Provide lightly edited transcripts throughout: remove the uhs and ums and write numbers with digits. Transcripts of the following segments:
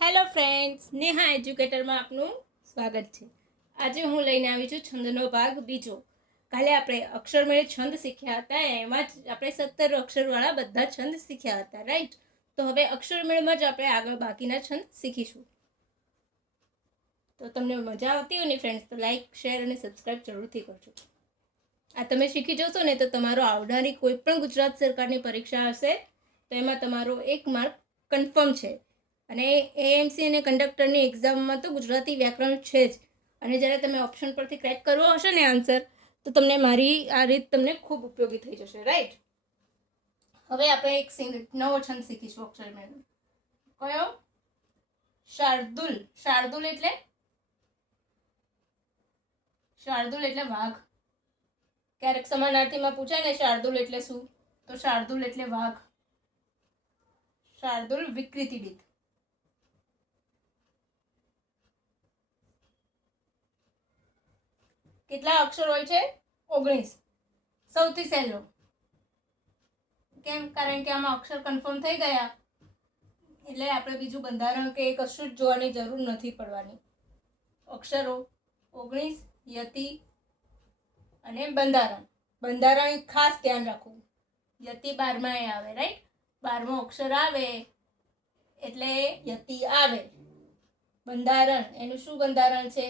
Hello friends, Neha એજ્યુકેટરમાં આપનું સ્વાગત છે. આજે હું લઈને આવી છું છંદનો ભાગ બીજો. કાલે આપણે અક્ષરમેળ છંદ શીખ્યા હતા, એમાં જ આપણે 17 અક્ષરવાળા બધા છંદ શીખ્યા હતા, રાઈટ? તો હવે અક્ષરમેળમાં જ આપણે આગળ બાકીના છંદ શીખીશું. તો તમને મજા આવતી હોય ને ફ્રેન્ડ્સ, તો લાઈક, શેર અને સબસ્ક્રાઈબ જરૂરથી કરજો. આ તમે શીખી જશો ને તો તમારો આવનારી કોઈ પણ ગુજરાત સરકારની પરીક્ષા હશે તો એમાં તમારો 1 માર્ક કન્ફર્મ છે. અને એએમસી અને કંડક્ટરની એક્ઝામમાં તો ગુજરાતી વ્યાકરણ છે જ. અને જ્યારે તમે ઓપ્શન પરથી ક્રેક કરવો હશે ને આન્સર, તો તમને મારી આ રીત તમને ખૂબ ઉપયોગી થઈ જશે, રાઈટ? હવે આપણે એક નવો છંદ શીખીશું અક્ષરમેળનો. કયો? શાર્દુલ. શાર્દુલ એટલે વાઘ. ક્યારેક સમાનાર્થીમાં પૂછાય ને શાર્દુલ એટલે શું, તો શાર્દુલ એટલે વાઘ. શાર્દુલ વિકૃતિ રીત. કેટલા અક્ષર હોય છે? 19. સૌથી સહેલો. કેમ? કારણ કે આમાં અક્ષર કન્ફર્મ થઈ ગયા એટલે આપણે બીજું બંધારણ કે કશું જ જોવાની જરૂર નથી પડવાની. અક્ષરો 19, યતિ અને બંધારણ. બંધારણ ખાસ ધ્યાન રાખવું. યતિ 12માં આવે, રાઈટ? 12મો અક્ષર આવે એટલે યતિ આવે. બંધારણ, એનું શું બંધારણ છે?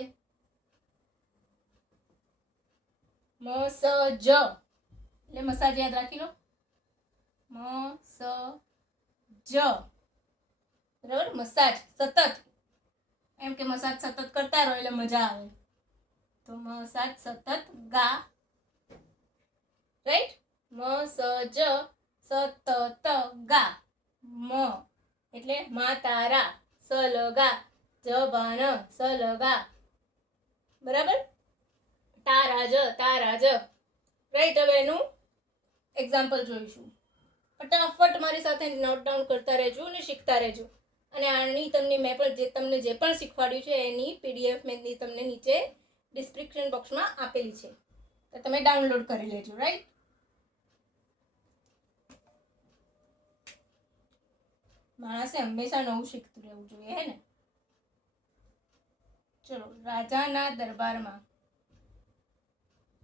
મ સ જ એટલે મસાજ યાદ રાખી લો. મ સ જ, બરાબર? મસાજ સતત, એમ કે મસાજ સતત કરતા રહો એટલે મજા આવે, તો મસાજ સતત ગા, રાઈટ? મ સ જ સતત ગા. મ એટલે મા તારા, સ લગા, જ ભાન, સ લગા, બરાબર? તારાજ, રાઈટ? હવે એનું એક્ઝામ્પલ જોઈશું. ફટાફટ મારી સાથે નોટ ડાઉન કરતા રહેજો અને શીખતા રહેજો. અને આની તમને મેં પણ તમને જે પણ શીખવાડ્યું છે એની પીડીએફ મેં તમને નીચે ડિસ્ક્રિપ્શન બોક્સમાં આપેલી છે, તો તમે ડાઉનલોડ કરી લેજો, રાઈટ? માણસે હંમેશા નવું શીખતું રહેવું જોઈએ, હે ને? ચલો, રાજાના દરબારમાં.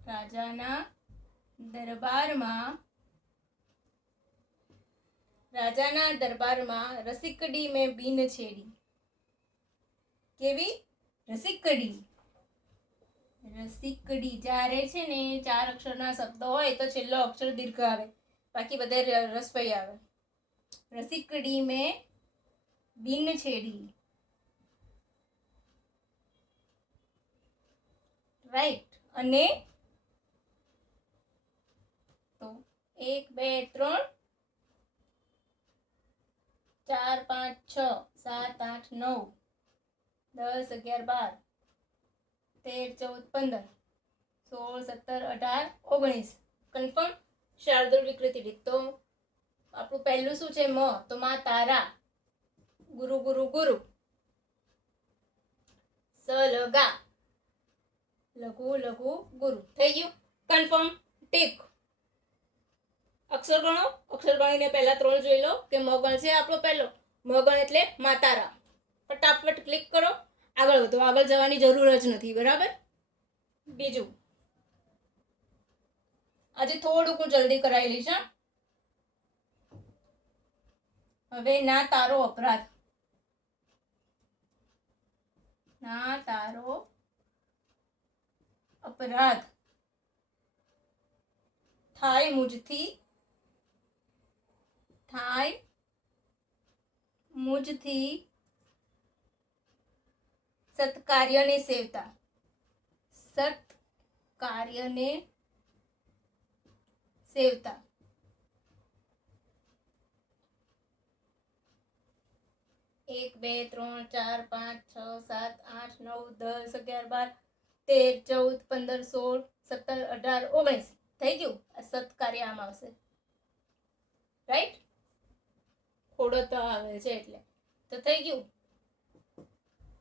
રાજાના દરબારમાં રસિકડી મેં બીન છેડી. કેવી? રસિકડી. જ્યારે છે ને 4 અક્ષરના શબ્દ હોય તો છેલ્લો અક્ષર દીર્ઘ આવે, બાકી બધે રસવઈ આવે. રસિકડી મેં બીન છેડી, રાઈટ? અને તો 1 2 3 4 5 6 7 8 9 10 11 12 13 14 15 16 17 18 19. કન્ફર્મ? શાર્દુલ વિકૃતિ રીત. તો આપણું પહેલું શું છે? મ. તો મા તારા. ગુરુ ગુરુ ગુરુ. સ લગા, લઘુ લઘુ ગુરુ. થઈ ગયું? કન્ફર્મ? ટીક. અક્ષર ગણો. અક્ષર ગણીને પહેલા 3 જોઈ લો કે મ ગણ છે આપણો પહેલો. મ ગણ એટલે માતારા. ફટાફટ ક્લિક કરો, આગળ વધો. આગળ જવાની જરૂર જ નથી, બરાબર? બીજું, આજે થોડુંક હું જલ્દી કરાવી લઈશ. હવે ના તારો અપરાધ. ના તારો અપરાધ. થાય મુજથી. સત્કાર્યને સેવતા. સત્કાર્યને સેવતા. એક 2 3 4 5 6 7 8 9 10 11 12 13 14 15 16 17 18 19. થઈ ગયું? આ સત્કાર્ય આમ આવશે, રાઈટ? ખોડો તો આવે છે એટલે. તો થઈ ગયું.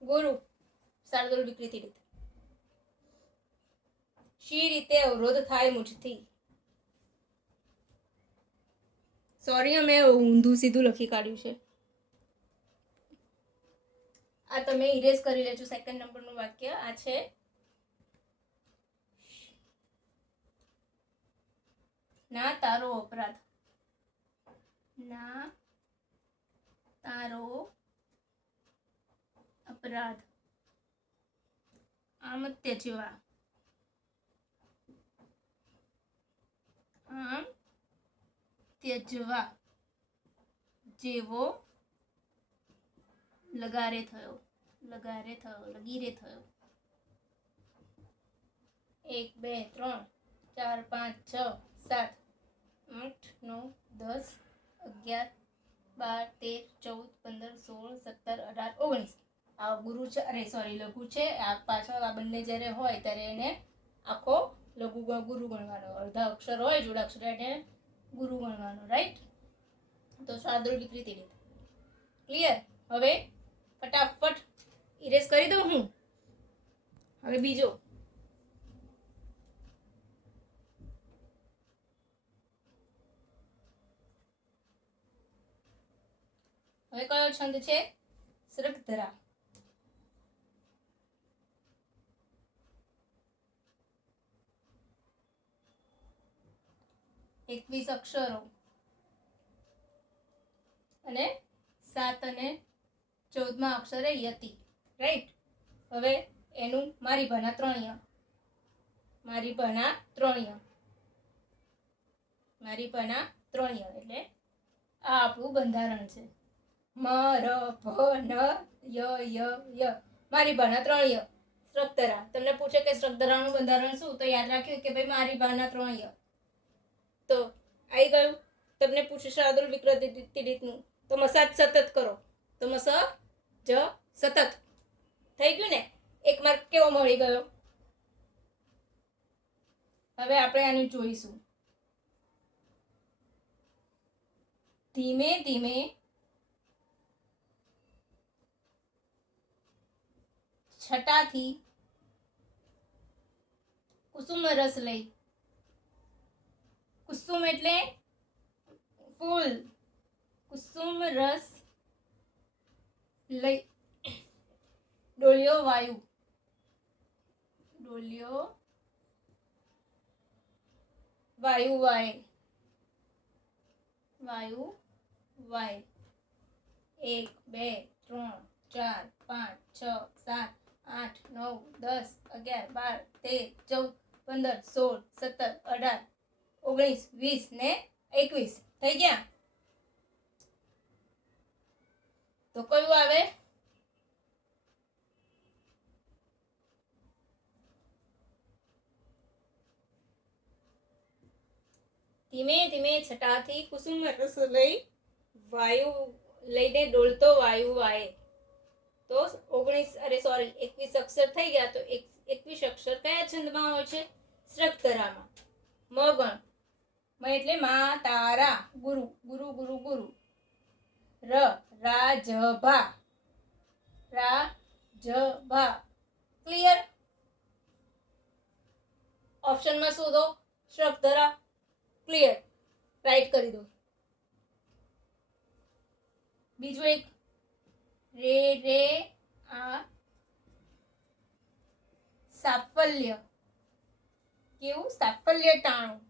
ગુરુ, શાર્દુલ વિકૃતિ રીત. શી રીતે અવરોધ થાય મુજથી. સોરી, મેં ઊંધું સીધું લખી કાઢ્યું છે. આ તમે ઇરેઝ કરી લેજો. સેકન્ડ નંબરનું વાક્ય આ છે ના તારો અપરાધ. ના તારો અપરાધ. આમ ત્યજવા. આમ ત્યજવા જેવો લગારે થયો. લગારે થયો, લગીરે થયો. 1 2 3 4 5 6 7 8 9 10 11 12 13 14 15 16 17 18 19. આ ગુરુ છે, અરે સોરી લઘુ છે. આ પાછળ આ બંને જ્યારે હોય ત્યારે એને આખો લઘુ ગુરુ ગણવાનો. અડધા અક્ષર હોય જોડાક્ષર એને ગુરુ ગણવાનો. રાઈટ? તો સાદુરૂપ રીતે ક્લિયર. હવે ફટાફટ ઇરેઝ કરી દઉં હું. હવે બીજો હવે કયો છંદ છે? સૃગધરા. એકવીસ અક્ષરો અને 7 અને 14માં અક્ષરે યતિ. રાઈટ? હવે એનું મારી ભાના ત્રણ્ય. મારી ભાના ત્રણ્ય. મારી ભાના ત્રણ્ય એટલે આ આપણું બંધારણ છે. મ ર ભ ન ય ય ય. મારી ભાના ત્રણ્ય. સૃગધરા. તમને પૂછે કે સૃગધરાનું બંધારણ શું, તો યાદ રાખ્યું કે ભાઈ મારી ભાના ત્રણ્ય. તો આવી ગયું. તમને પૂછે સાદુલ વિકૃતિ રીતનું તો મસાજ સતત કરો. તો મસ જ સતત થઈ ગયું ને. 1 માર્ક કેવો મળી ગયો? હવે આપણે આનું જોઈશું. ધીમે ધીમે છટાથી કુસુમ રસ લઈ. કુસુમ એટલે ફૂલ. કુસુમ રસ લઈ ડોલ્યો વાયુ. ડોલ્યો વાયુ વાય. વાયુ વાય. 1 2 3 4 5 6 7 8 9 10 11 12 13 14 15 16 17 18 19 20 ને 21 થઈ ગયા. તો કયું આવે? ધીમે ધીમે છટાથી કુસુમ રસ લઈ વાયુ લઈને ડોલતો વાયુ વાય. તો 21 અક્ષર થઈ ગયા. તો 21 અક્ષર કયા છંદમાં હોય છે? સૃગધરામાં. મ ગણ. મ એટલે મા તારા. ગુરુ ગુરુ ગુરુ ગુરુ. ર રાજભા. રાજભા. ક્લિયર? ઓપ્શનમાં શોધો સૃગધરા. ક્લિયર? રાઈટ કરી દો. બીજું એક રે રે આ સાફલ્ય. કેવું? સાફલ્ય ટાણું.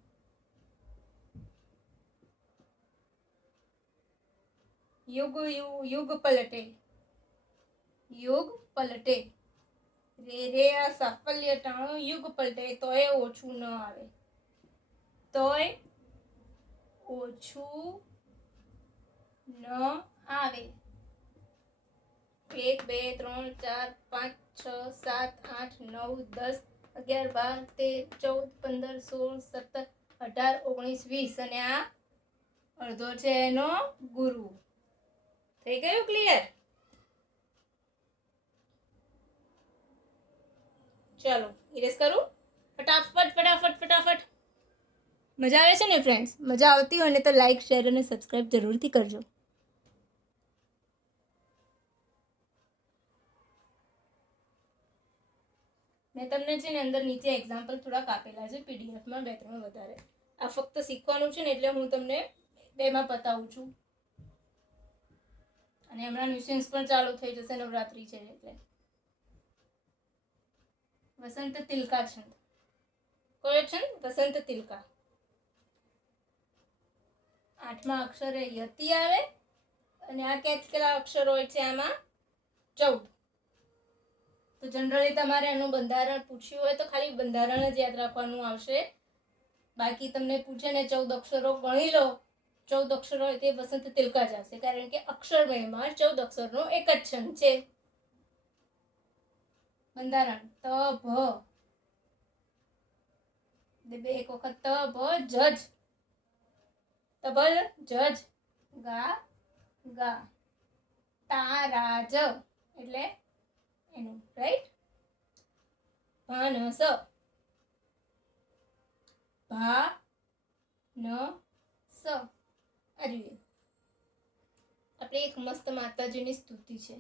યુગ યુગ પલટે. યુગ પલટે. રે રે આ સાફલ્ય ટાણું યુગ પલટે. તોય ઓછું ન આવે. તોય ઓછું ન આવે. 1 2 3 4 5 6 7 8 9 10 11 12 13 14 15 16 17 18 19 20 અને આ અડધો છે એનો ગુરુ. થઈ ગયું? ક્લિયર? ચાલો ઇરેઝ કરું. ફટાફટ ફટાફટ ફટાફટ. મજા આવે છે ને ફ્રેન્ડ્સ? મજા આવતી હોય ને તો લાઈક શેર અને સબસ્ક્રાઈબ જરૂરથી કરજો. મેં તમને છે ને અંદર નીચે એક્ઝામ્પલ થોડાક આપેલા છે પીડીએફમાં 2-3 વધારે. આ ફક્ત શીખવાનું છે ને એટલે હું તમને 2માં બતાવું છું. અને હમણાં ન્યુસન્સ પણ ચાલુ થઈ જશે, નવરાત્રી છે એટલે. વસંત તિલકા છંદ. કયો છંદ? વસંત તિલકા. 8મા અક્ષરે યતિ આવે અને આ કેટલા અક્ષરો હોય છે આમાં? 14. તો જનરલી તમારે એનું બંધારણ પૂછ્યું હોય તો ખાલી બંધારણ જ યાદ રાખવાનું આવશે. બાકી તમને પૂછે ને 14 અક્ષરો ગણી લો, 14 અક્ષરો હોય તે વસંત તિલકા જ આવશે, કારણ કે અક્ષરમયમાં 14 અક્ષરનો એક જ છંદ છે. બંધારણ ત ભ, એક વખત ત ભ જજ, તબલ જજ, ગા ગા, તારાજ એટલે એનું, રાઈટ. ભાનસ, ભા ન સ. આ જોઈએ આપણે એક મસ્ત માતાજીની સ્તુતિ છે.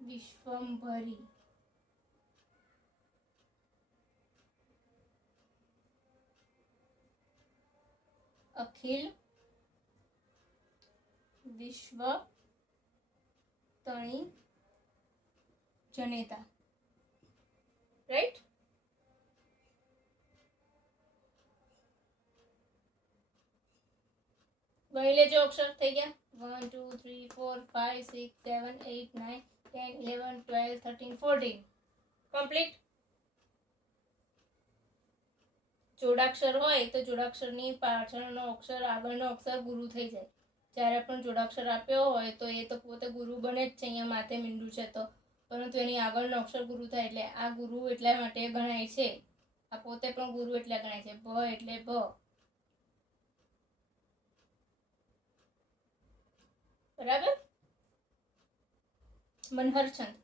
વિશ્વંભરી, અખિલ વિશ્વ તણી જનેતા, રાઈટ. ગણી લેજો અક્ષર. થઈ ગયા 1 2 3 4 5 6 7 8 9 10 11 12 13 14. કમ્પ્લીટ. જોડાક્ષર હોય તો જોડાક્ષરની પાછળનો અક્ષર આગળનો અક્ષર ગુરુ થઈ જાય. જ્યારે પણ જોડાક્ષર આપ્યો હોય તો એ તો પોતે ગુરુ બને જ છે. અહીંયા માથે મીંડું છે તો, પરંતુ એની આગળનો અક્ષર ગુરુ થાય એટલે આ ગુરુ એટલા માટે ગણાય છે. આ પોતે પણ ગુરુ એટલે ગણાય છે. ભ એટલે ભ. બરાબર. મનહર છંદ.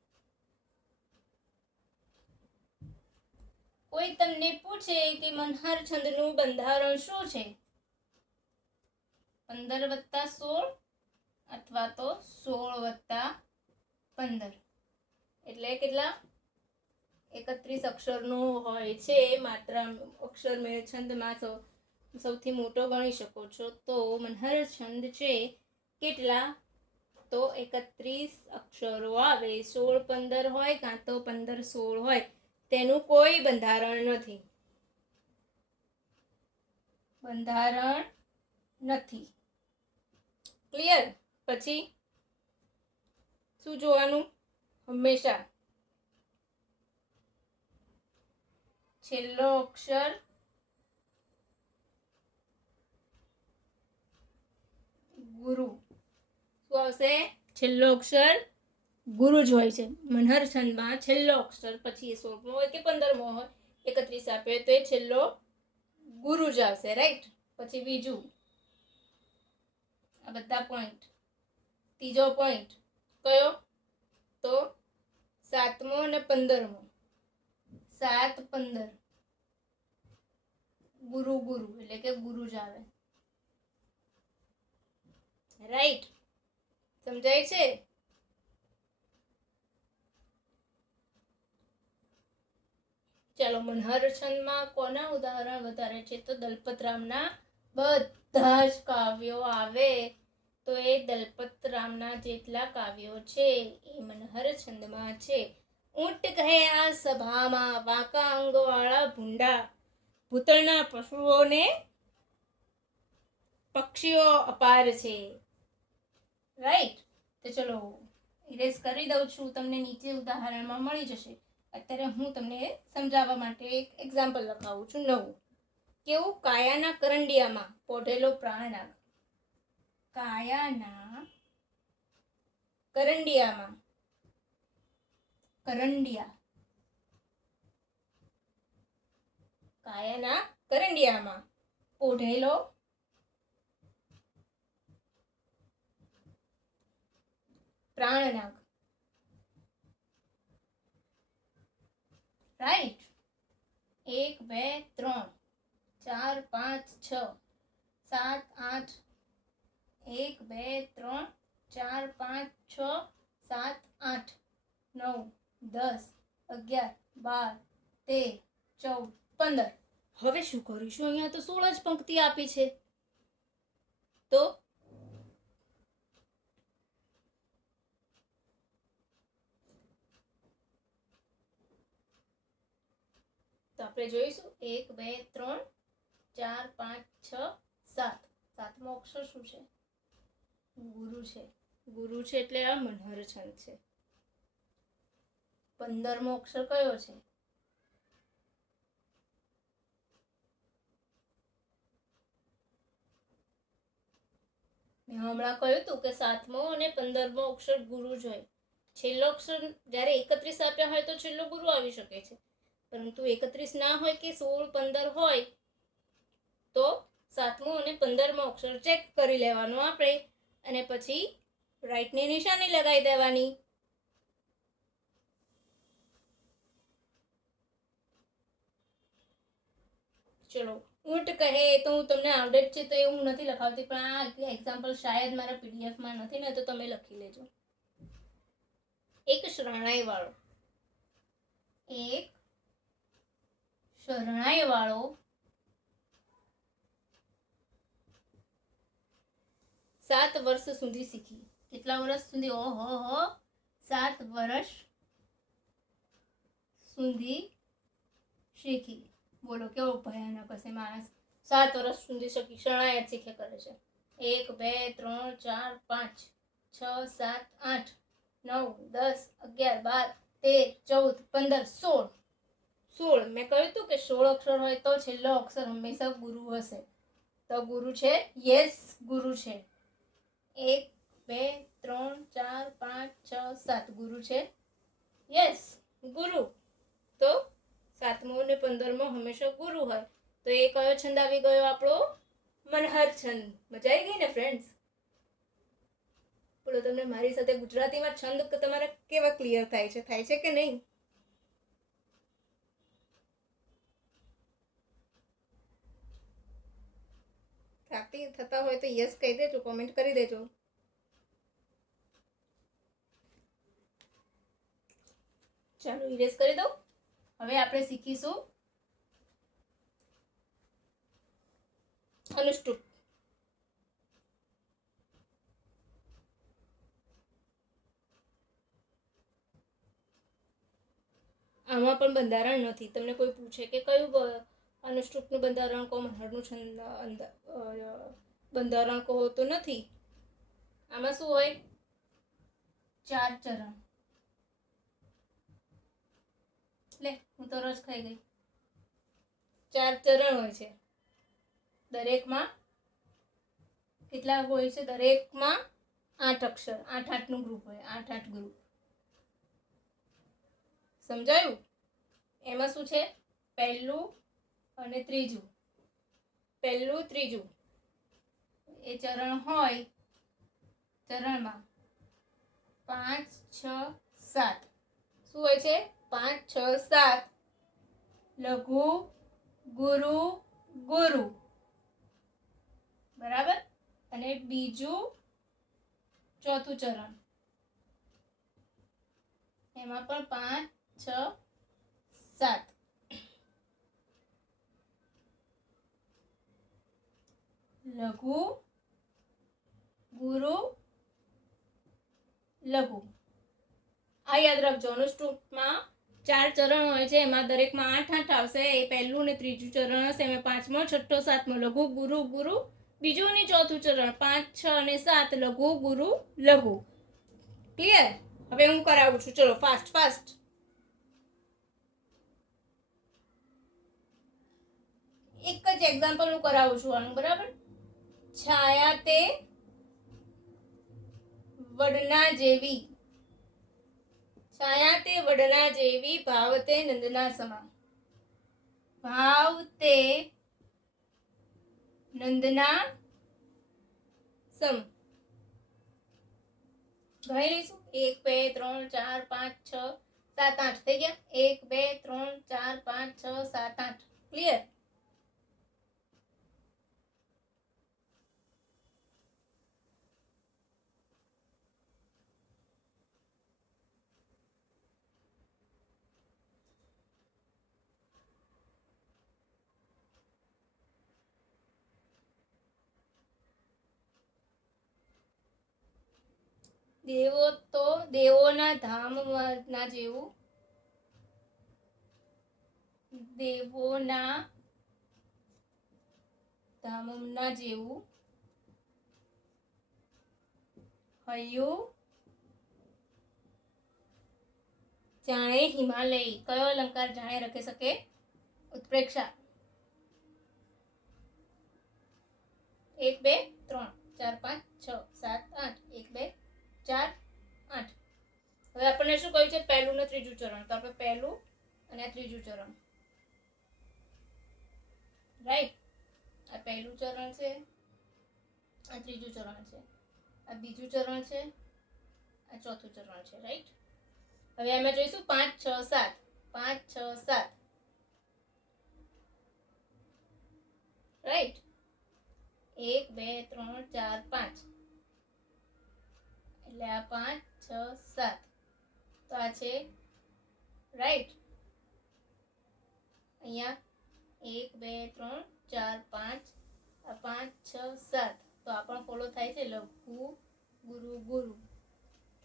કોઈ તમને પૂછે કે મનહર છંદનું બંધારણ શું છે? 15+16 અથવા તો 16+15 એટલે કેટલા? 31 અક્ષરનું હોય છે. માત્ર અક્ષરમેળ છંદમાં સૌથી મોટો ગણી શકો છો. તો મનહર છંદ છે કેટલા? તો 31 અક્ષરો આવે. 16-15 હોય કાં તો 15-16 હોય. તેનું કોઈ બંધારણ નથી. બંધારણ નથી. ક્લિયર? પછી શું જોવાનું? હંમેશા છેલ્લો અક્ષર ગુરુ. શું આવશે? છેલ્લો અક્ષર ગુરુ જ હોય છે. મનહર છંદમાં છેલ્લો અક્ષર, પછી એ 16મો હોય કે 15મો હોય, 31 આપે તો એ છેલ્લો ગુરુ જ આવશે, રાઈટ. પછી બીજું, આ બધા પોઈન્ટ. ત્રીજો પોઈન્ટ કયો? તો 7મો અને 15મો. 7-15 ગુરુ ગુરુ એટલે કે ગુરુ જ આવે, રાઈટ. સમજાય છે? ચાલો, મનહર છંદમાં કોના ઉદાહરણ વધારે છે? તો દલપતરામના બધા જ કાવ્યો આવે. તો એ દલપતરામના જેટલા કાવ્યો છે એ મનહર છંદમાં છે. ઊંટ કહે આ સભામાં, વાંકા અંગવાળા ભૂંડા, ભૂતળના પશુઓને પક્ષીઓ અપાર છે, રાઈટ. તો ચલો ઇરેઝ કરી દઉં છું. તમને નીચે ઉદાહરણમાં મળી જશે. અત્યારે હું તમને સમજાવવા માટે એક એક્ઝામ્પલ લખાવું છું નવું. કેવું? કાયાના કરંડિયામાં પોઢેલો પ્રાણનાગ. કાયાના કરંડિયામાં, કરંડિયા, કાયાના કરંડિયામાં પોઢેલો પ્રાણનાગ, રાઈટ. 1 2 3 4 5 6 7 8 1 2 3 4 5 6 7 8 9 10 11 12 13 14 15. હવે શું કરીશું? અહીંયા તો 16 જ પંક્તિ આપી છે. તો આપણે જોઈશું 1 2 3 4 5 6 7. સાતમો અક્ષર શું છે? ગુરુ છે. ગુરુ છે એટલે આ મનહર છંદ છે. 15મો અક્ષર કયો છે? મેં હમણાં કહ્યું હતું કે 7મો અને 15મો અક્ષર ગુરુ જ હોય. છેલ્લો અક્ષર જ્યારે 31 આપ્યા હોય તો છેલ્લો ગુરુ આવી શકે છે, પરંતુ 31 ના હોય કે 16 15 હોય તો 7મો અને 15મો અક્ષર ચેક કરી લેવાનો આપણે, અને પછી રાઈટની નિશાની લગાવી દેવાની. ચલો, ઊંટ કહે તો હું તમને આવડે જ છે તો એ હું નથી લખાવતી, પણ આ એક્ઝામ્પલ શાયદ મારા પીડીએફમાં નથી ને, તો તમે લખી લેજો. એક શરણાઈ વાળો. એક શરણાઈ વાળો 7 વર્ષ સુધી શીખી. કેટલા વર્ષ સુધી? ઓહો, 7 વર્ષ સુધી શીખી. બોલો કેવો ભયાનક હશે માણસ. 7 વર્ષ સુધી શરણાઈ જ શીખે કરે છે. 1 2 3 4 5 6 7 8 9 10 11 12 13 14 15 16. મેં કહ્યું હતું કે 16 અક્ષર હોય તો છેલ્લો અક્ષર હંમેશા ગુરુ હશે. તો ગુરુ છે. યસ, ગુરુ છે. 1 2 3 4 5 6 7 ગુરુ છે. યસ, ગુરુ. તો 7મો અને 15મો હંમેશા ગુરુ હોય. તો એ કયો છંદ આવી ગયો? આપણો મનહર છંદ. મજા આવી ગઈ ને ફ્રેન્ડ્સ? બોલો, તમને મારી સાથે ગુજરાતીમાં છંદ તમારે કેવા ક્લિયર થાય છે કે નહીં? પ્રાપ્તિ થતા હોય તો યસ કહી દેજો, કોમેન્ટ કરી દેજો. ચાલો, ઇરેઝ કરી દો. હવે આપણે શીખીશું અનુષ્ટુપ. આમાં પણ બંધારણ નથી. તમને કોઈ પૂછે કે કયું અનુષ્ટુપનું બંધારણ કહો, મનહરનું છંદ બંધારણ કહો, તો નથી. આમાં શું હોય? 4 ચરણ. લે, હું તો રસ ખાઈ ગઈ. 4 ચરણ હોય છે. દરેકમાં કેટલા હોય છે? દરેકમાં 8 અક્ષર, 8 નું ગ્રુપ હોય. 8 ગ્રુપ. સમજાયું? એમાં શું છે? પહેલું અને ત્રીજું. પહેલું ત્રીજું એ ચરણ હોય. ચરણમાં 5 6 7 શું હોય છે? 5 6 7. લઘુ, ગુરુ, ગુરુ. બરાબર. અને બીજું ચોથું ચરણ, એમાં પણ 5 6 7. લઘુ, ગુરુ, લઘુ. આ યાદ રાખજો. અનુષ્ટુપમાં 4 ચરણ હોય છે, એમાં દરેકમાં 8 8 આવશે. એ પહેલું ને ત્રીજું ચરણ હશે. એમાં 5મો 6 7મો લઘુ, ગુરુ, ગુરુ. બીજું ને ચોથું ચરણ 5 6 અને 7 લઘુ, ગુરુ, લઘુ. ક્લિયર? હવે હું કરાવું છું. ચલો, ફાસ્ટ. એક જ એક્ઝામ્પલ હું કરાવું છું આનું. બરાબર? છાયા તે વડના જેવી. છાયા તે વડના જેવી, ભાવ તે નંદના સમા. ભાવ તે નંદના સમ. ગણી લઈશું. 1 2 3 4 5 6 7 8 થઈ ગયા. 1 2 3 4 5 6 7 8. ક્લિયર? દેવો તો દેવોના ધામમાં ના જેવું, દેવોના ધામના જેવું હૈયું જાણે હિમાલય. કયો અલંકાર જાણે રખી શકે? ઉત્પ્રેક્ષા. 1 2 3 4 5 6 7 8 1 2 4 8. હવે આપણને શું કહ્યું છે? પહેલું ને ત્રીજું ચરણ. તો આપણે પહેલું અને ત્રીજું ચરણ, રાઈટ. આ પહેલું ચરણ છે, આ ત્રીજું ચરણ છે, આ બીજું ચરણ છે, આ ચોથું ચરણ છે, રાઈટ. હવે એમાં જોઈશું 5 6 7, 5 6 7, રાઈટ. 1 2 3 4 5, એટલે આ 5 6 7. તો આ છે, રાઈટ. અહીંયા 1 2 3 4 5, આ 5 6 7. તો આ પણ ફોલો થાય છે. લઘુ ગુરુ ગુરુ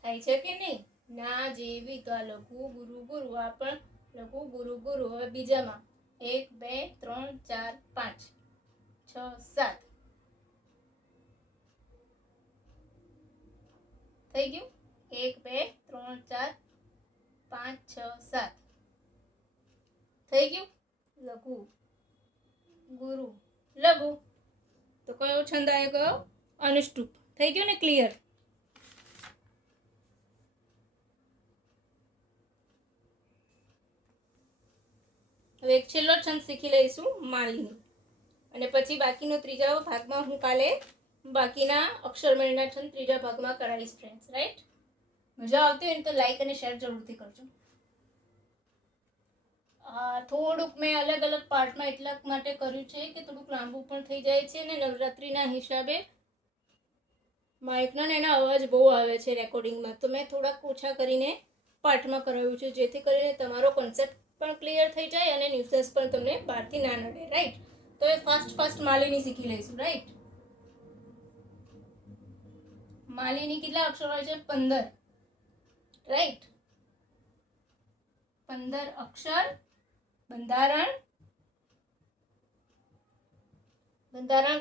થાય છે કે નહીં? ના જેવી. તો આ લઘુ ગુરુ ગુરુ, આ પણ લઘુ ગુરુ ગુરુ. હવે બીજામાં 1 2 3 4 5 6 7 થઈ ગયું. 1 2 3 4 5 6 7 થઈ ગયું. લઘુ ગુરુ લઘુ. તો કયો છંદ આવ્યો? કયો? અનુષ્ટુપ. થઈ ગયું ને? ક્લિયર. હવે એક છેલ્લો છંદ શીખી લઈશું, માલિની. અને પછી બાકીનો ત્રીજા ભાગમાં હું કાલે બાકીના અક્ષરમેળના છંદ ત્રીજા ભાગમાં કરાવીશ ફ્રેન્ડ્સ, રાઈટ. મજા આવતી હોય ને તો લાઈક અને શેર જરૂરથી કરજો. થોડુંક મેં અલગ અલગ પાર્ટમાં એટલા માટે કર્યું છે કે થોડુંક લાંબુ પણ થઈ જાય છે, અને નવરાત્રિના હિસાબે માઇકના એના અવાજ બહુ આવે છે રેકોર્ડિંગમાં, તો મેં થોડાક ઓછા કરીને પાર્ટમાં કરાવ્યું છે, જેથી કરીને તમારો કોન્સેપ્ટ પણ ક્લિયર થઈ જાય અને ન્યુસન્સ પણ તમને બહારથી ના નડે, રાઈટ. તો એ ફાસ્ટ માલિની શીખી લઈશું, રાઈટ. માલિની કેટલા અક્ષર હોય છે? 15, રાઈટ. 15 અક્ષર. બંધારણ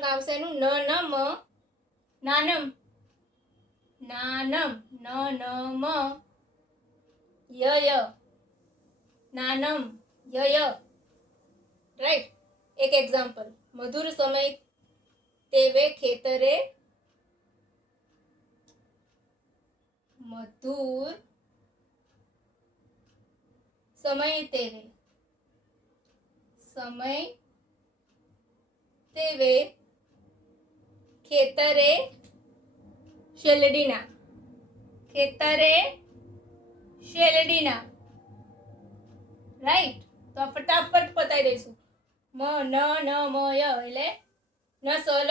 આવશે એનું ન ન મ, નાનમ, નાનમ, ન ન મ, ય ય, નાનમ, ય ય, રાઈટ. એક એક્ઝામ્પલ, મધુર સમય તેવે ખેતરે, મધુર સમય તેવે, સમય તેવે ખેતરે શેલડીના, ખેતરે શેલડીના, રાઈટ. તો ફટાફટ પતાવી દઈશું. મ ન ન મ ય એટલે ન સલ,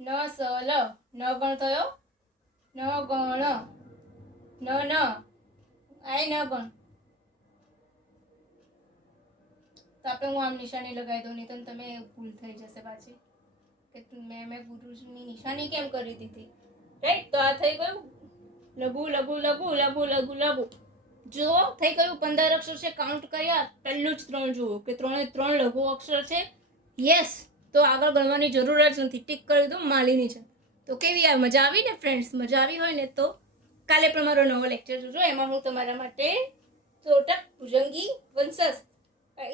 ન સલ, ન ગણ થયો, ન ગણ, ન ન આય ન ગણ. તો આપણે હું આમ નિશાની લગાવી દઉં, નહીં તો તમે ભૂલ થઈ જશે પાછી કે મેં ગુરુની નિશાની કેમ કરી દીધી, રાઈટ. તો આ થઈ ગયું લઘુ લઘુ લઘુ લઘુ લઘુ લઘુ. જુઓ થઈ ગયું 15 અક્ષર છે, કાઉન્ટ કર્યા. પહેલું જ 3 જુઓ કે 3 લઘુ અક્ષર છે. યસ. તો આગળ ગણવાની જરૂર જ નથી, ટીક કરી દો, માલિની છે. તો કેવી આ મજા આવી ને ફ્રેન્ડ્સ? મજા આવી હોય ને તો કાલે પણ મારો નવો લેક્ચર જોજો. એમાં હું તમારા માટે ત્રોટક, ભુજંગી, વંશસ્થ,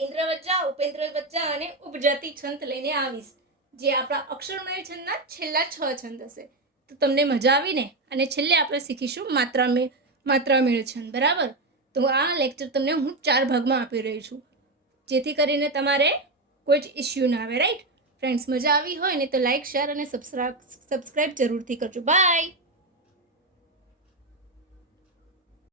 ઇન્દ્રવચ્ચા, ઉપેન્દ્રવચ્ચા અને ઉપજાતિ છંદ લઈને આવીશ, જે આપણા અક્ષરમેળ છંદના છેલ્લા 6 છંદ હશે. તો તમને મજા આવી ને? અને છેલ્લે આપણે શીખીશું માત્રામેળ છંદ, બરાબર. તો આ લેક્ચર તમને હું 4 ભાગમાં આપી રહી છું, જેથી કરીને તમારે કોઈ જ ઇસ્યુ ના આવે, રાઈટ. ફ્રેન્ડ્સ, મજા આવી હોય ને તો લાઈક, શેર અને સબસ્ક્રાઈબ જરૂરથી કરજો. બાય.